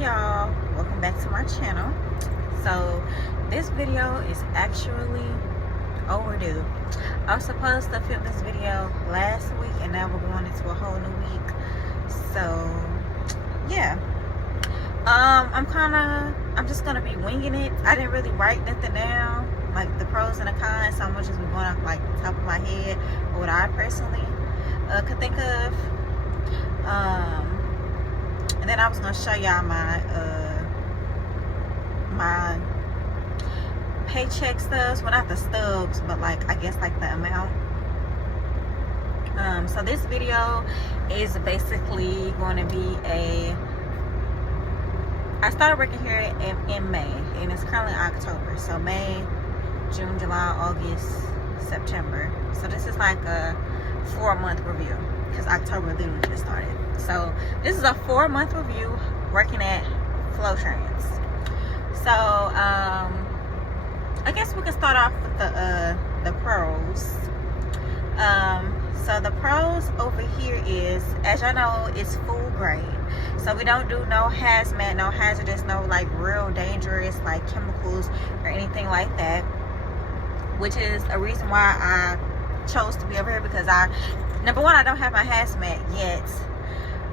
Hey y'all, welcome back to my channel. So this video is actually overdue. I was supposed to film this video last week and now we're going into a whole new week. So yeah, I'm just gonna be winging it. I didn't really write nothing down, like the pros and the cons, so I'm just be going off like the top of my head or what I personally could think of. And then I was gonna show y'all my my paycheck stubs. Well, not the stubs, but like I guess like the amount. So this video is basically going to be I started working here in May, and it's currently October. So May, June, July, August, September. So this is like a 4-month review because October literally just started. So this is a 4-month review working at Flowtrans. So I guess we can start off with the pros. So the pros over here is, as y'all know, it's food grade. So we don't do no hazmat, no hazardous, no like real dangerous like chemicals or anything like that, which is a reason why I chose to be over here, because number one, I don't have my hazmat yet.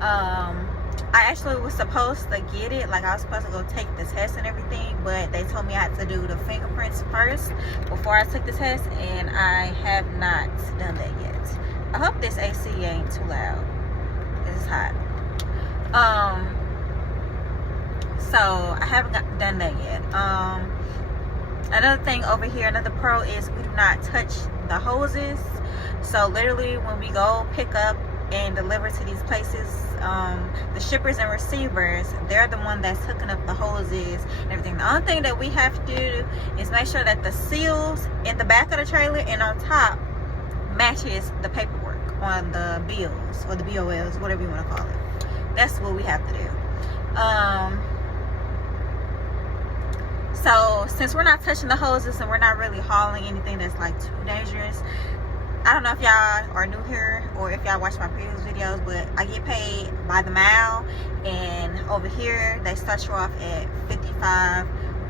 I actually was supposed to get it, like I was supposed to go take the test and everything, but they told me I had to do the fingerprints first before I took the test, and I have not done that yet. I hope this AC ain't too loud. It's hot. So I haven't done that yet. Another thing over here, another pro is we do not touch the hoses. So literally when we go pick up and deliver to these places, the shippers and receivers, they're the one that's hooking up the hoses and everything. The only thing that we have to do is make sure that the seals in the back of the trailer and on top matches the paperwork on the bills or the BOLs, whatever you want to call it. That's what we have to do. So since we're not touching the hoses and we're not really hauling anything that's like too dangerous, I don't know if y'all are new here or if y'all watch my previous videos, but I get paid by the mile, and over here they start you off at 55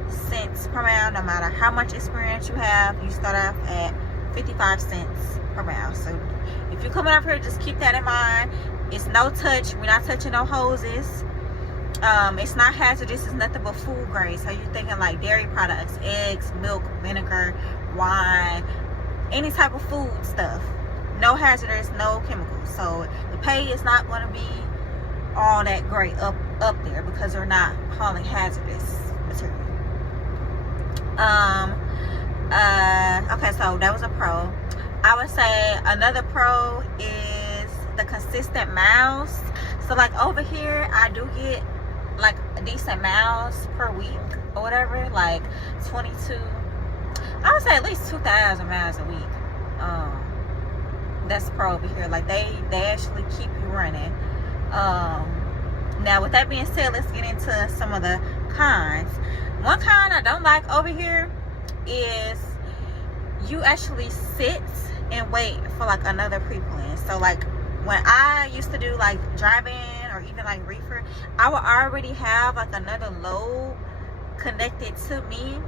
cents per mile. No matter how much experience you have, you start off at 55 cents per mile. So if you're coming up here, just keep that in mind. It's no touch. We're not touching no hoses. It's not hazardous. It's nothing but food grade. So you're thinking like dairy products, eggs, milk, vinegar, wine, any type of food stuff. No hazardous, no chemicals. So the pay is not going to be all that great up there because they're not hauling hazardous material. Okay, so that was a pro. I would say another pro is the consistent miles. So like over here, I do get like decent miles per week or whatever, like 22, I would say at least 2,000 miles a week. That's pro over here. Like they actually keep you running. Now with that being said, let's get into some of the cons. One con I don't like over here is you actually sit and wait for like another pre-plan. So like when I used to do like driving or even like reefer, I would already have like another load connected to me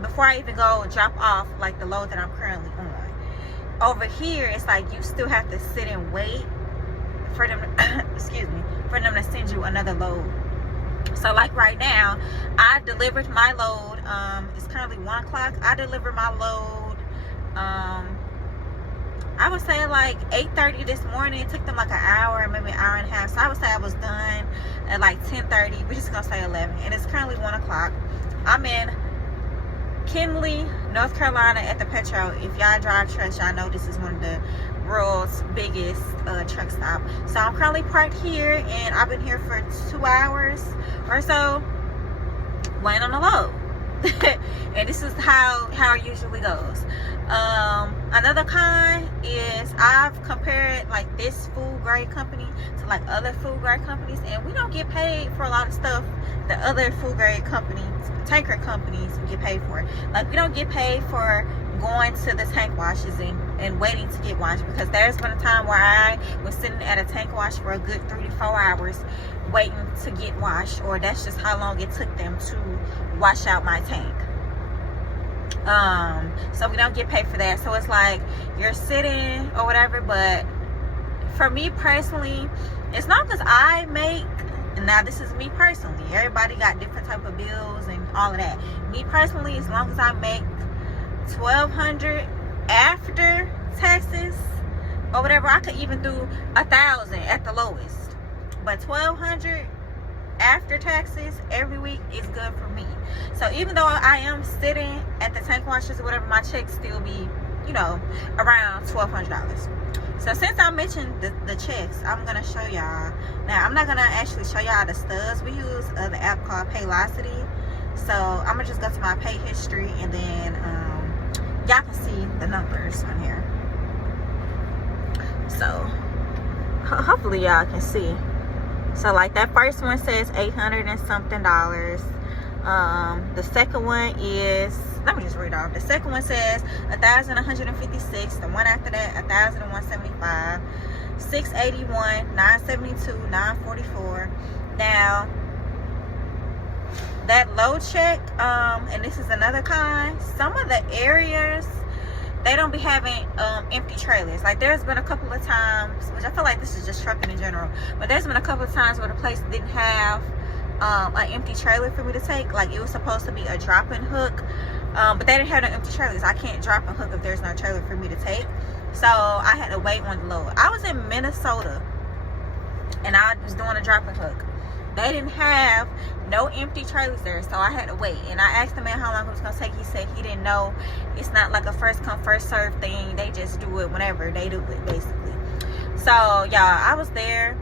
before I even go drop off like the load that I'm currently on. Over here, it's like you still have to sit and wait for them to, excuse me, for them to send you another load. So like right now, I delivered my load. It's currently 1 o'clock. I delivered my load. I would say like 8:30 this morning. It took them like an hour, maybe an hour and a half. So I would say I was done at like 10:30. We're just gonna say 11, and it's currently 1 o'clock. I'm in Kinley, North Carolina at the Petro. If y'all drive trucks, y'all know this is one of the world's biggest truck stop. So I'm currently parked here, and I've been here for 2 hours or so waiting on the load. And this is how it usually goes. Another con is I've compared like this food grade company to like other food grade companies, and we don't get paid for a lot of stuff that other food grade companies, tanker companies get paid for. Like we don't get paid for going to the tank washes and and waiting to get washed, because there's been a time where I was sitting at a tank wash for a good 3 to 4 hours waiting to get washed, or that's just how long it took them to wash out my tank. So we don't get paid for that. So it's like you're sitting or whatever. But for me personally, as long as I make, and now this is me personally, everybody got different type of bills and all of that. Me personally, as long as I make $1,200 after taxes or whatever, I could even do $1,000 at the lowest, but $1,200 after taxes every week is good for me. So even though I am sitting at the tank washers or whatever, my checks still be, you know, around $1,200. So since I mentioned the checks, I'm gonna show y'all. Now I'm not gonna actually show y'all the stubs. We use the app called Paylocity. So I'm gonna just go to my pay history, and then y'all can see the numbers on here. So hopefully y'all can see. So like that first one says $800 and something. The second one is, let me just read off. The second one says $1,156. The one after that, $1,175. $681, $972, $944. Now that low check, and this is another kind. Some of the areas, they don't be having empty trailers. Like there's been a couple of times, which I feel like this is just trucking in general, but there's been a couple of times where the place didn't have an empty trailer for me to take. Like it was supposed to be a drop-in hook, but they didn't have no empty trailers. I can't drop and hook if there's no trailer for me to take. So I had to wait on the load. I was in Minnesota and I was doing a drop and hook. They didn't have no empty trailers there, so I had to wait. And I asked the man how long it was gonna take. He said he didn't know. It's not like a first come first serve thing. They just do it whenever they do it, basically. So y'all, I was there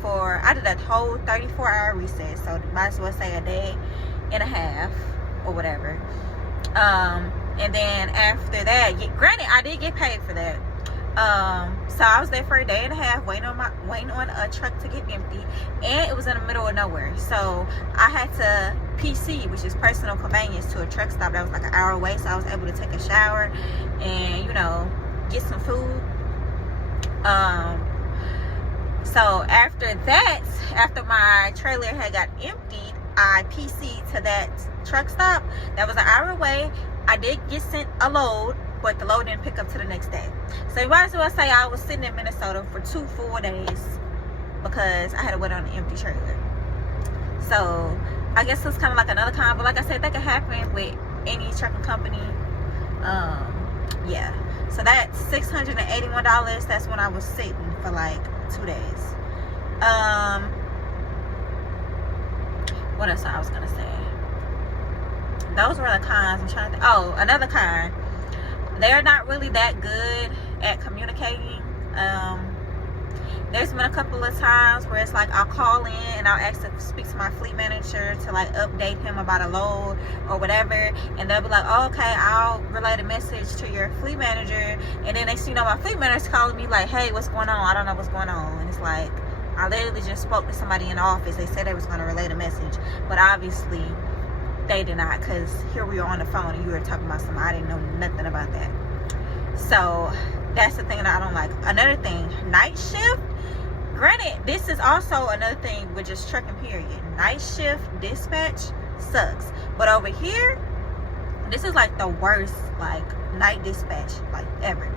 for, I did a whole 34-hour recess, so might as well say a day and a half or whatever. And then after that, granted I did get paid for that. So I was there for a day and a half waiting on a truck to get empty, and it was in the middle of nowhere. So I had to PC, which is personal convenience, to a truck stop that was like an hour away. So I was able to take a shower and, you know, get some food. So after that, after my trailer had got emptied, I PC'd to that truck stop that was an hour away. I did get sent a load, but the load didn't pick up to the next day. So you might as well say I was sitting in Minnesota for 2 full days because I had to wait on an empty trailer. So I guess it's kind of like another kind, but like I said, that could happen with any trucking company. Yeah. So that's $681. That's when I was sitting for like 2 days. What else I was gonna say? Those were the cons. I'm trying to think. Oh, another con. They're not really that good at communicating. There's been a couple of times where it's like I'll call in and I'll ask to speak to my fleet manager to like update him about a load or whatever, and they'll be like, oh, okay, I'll relay the message to your fleet manager, and then next thing you know, my fleet manager's calling me like, hey, what's going on? I don't know what's going on. And it's like, I literally just spoke to somebody in the office. They said they was going to relay the message, but obviously they did not, because here we are on the phone and you were talking about something. I didn't know nothing about that. So that's the thing that I don't like. Another thing, night shift. Granted, this is also another thing with just trucking period. Night shift dispatch sucks. But over here, this is like the worst like night dispatch like ever.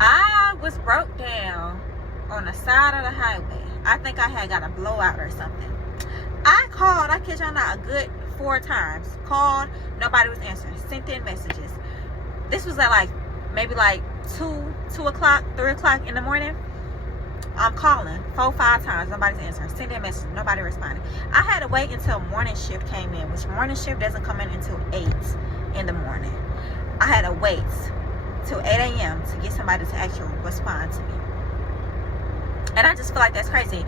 I was broke down on the side of the highway. I think I had got a blowout or something. I called, I kid y'all not, a good 4 times. Called, nobody was answering. Sent in messages. This was at like maybe like 2 o'clock, 3 o'clock in the morning. I'm calling 4, 5 times, nobody's answering. Send in messages, nobody responded. I had to wait until morning shift came in, which morning shift doesn't come in until 8 in the morning. I had to wait till 8 a.m. to get somebody to actually respond to me. And I just feel like that's crazy.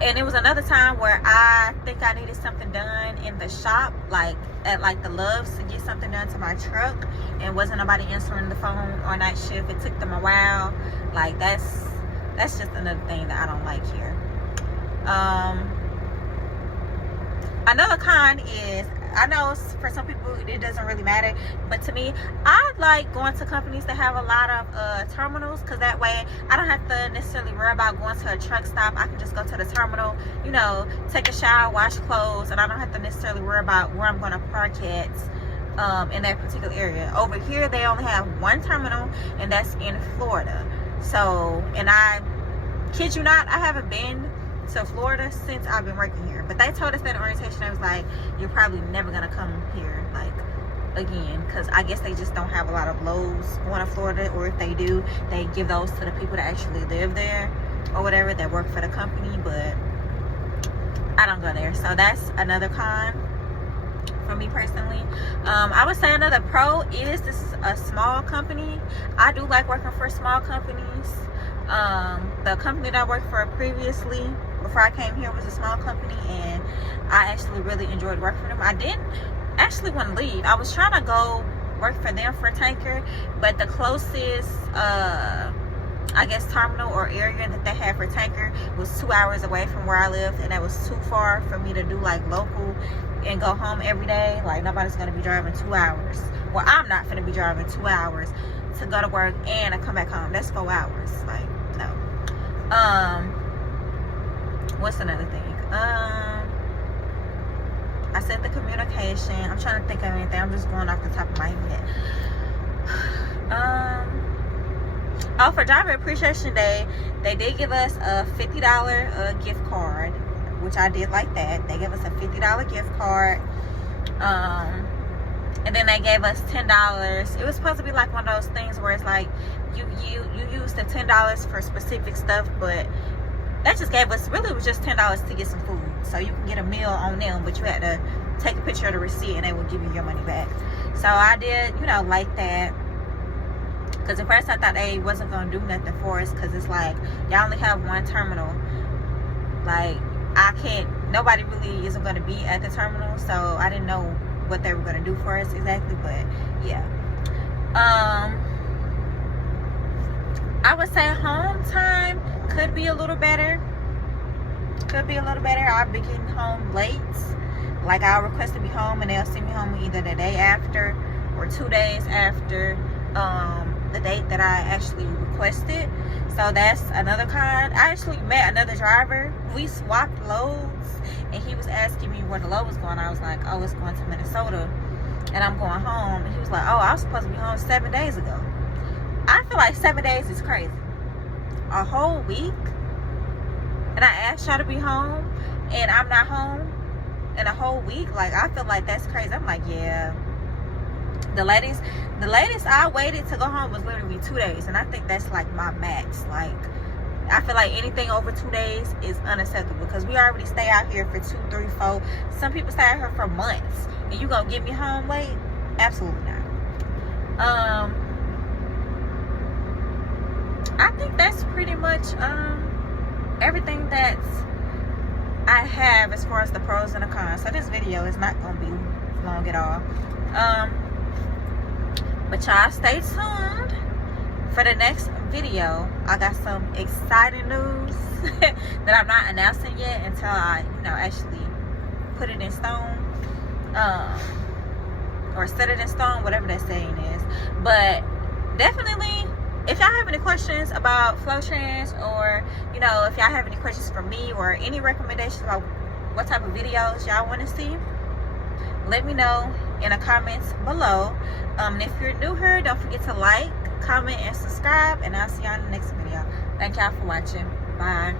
And it was another time where I think I needed something done in the shop, like at like the Loves, to get something done to my truck, and wasn't nobody answering the phone on that shift. It took them a while. Like that's just another thing that I don't like here. Another con is I know for some people it doesn't really matter, but to me, I like going to companies that have a lot of terminals, because that way I don't have to necessarily worry about going to a truck stop. I can just go to the terminal, you know, take a shower, wash clothes, and I don't have to necessarily worry about where I'm going to park at in that particular area. Over here, they only have one terminal, and that's in Florida. So, and I kid you not, I haven't been to Florida since I've been working here, but they told us that in orientation, I was like, you're probably never gonna come here like again, because I guess they just don't have a lot of loads going to Florida, or if they do, they give those to the people that actually live there or whatever, that work for the company. But I don't go there, so that's another con for me personally. I would say another pro is this is a small company. I do like working for small companies. The company that I worked for previously, before I came here, was a small company, and I actually really enjoyed working for them. I didn't actually want to leave. I was trying to go work for them for tanker, but the closest I guess terminal or area that they had for tanker was 2 hours away from where I lived, and that was too far for me to do like local and go home every day. Like, nobody's gonna be driving 2 hours. Well, I'm not gonna be driving 2 hours to go to work and I come back home. That's 4 hours. Like, no. What's another thing? I said the communication. I'm trying to think of anything. I'm just going off the top of my head. Oh, for Driver Appreciation Day, they did give us a $50 gift card, which I did like that. They gave us a $50 gift card. And then they gave us $10. It was supposed to be like one of those things where it's like you use the $10 for specific stuff, but that just gave us, really, it was just $10 to get some food. So you can get a meal on them, but you had to take a picture of the receipt and they would give you your money back. So I did, you know, like that. Because at first I thought they wasn't going to do nothing for us, because it's like, y'all only have one terminal. Like, nobody really isn't going to be at the terminal, so I didn't know what they were going to do for us exactly, but yeah. I would say home time could be a little better. I'll be getting home late. Like, I'll request to be home and they'll send me home either the day after or 2 days after the date that I actually requested. So that's another con. I actually met another driver. We swapped loads, and he was asking me where the load was going. I was like, oh, it's going to Minnesota, and I'm going home. And he was like, oh, I was supposed to be home 7 days ago. I feel like 7 days is crazy. A whole week, and I asked y'all to be home, and I'm not home in a whole week. Like, I feel like that's crazy. I'm like, yeah. The latest I waited to go home was literally 2 days, and I think that's like my max. Like, I feel like anything over 2 days is unacceptable, because we already stay out here for 2, 3, 4. Some people stay out here for months, and you gonna get me home late? Absolutely not. I think that's pretty much everything that I have as far as the pros and the cons. So this video is not gonna be long at all. But y'all stay tuned for the next video. I got some exciting news that I'm not announcing yet until I, actually put it in stone, or set it in stone, whatever that saying is. But definitely, if y'all have any questions about Flowtrans, or if y'all have any questions for me, or any recommendations about what type of videos y'all want to see, let me know in the comments below. And if you're new here, don't forget to like, comment, and subscribe, and I'll see y'all in the next video. Thank y'all for watching. Bye.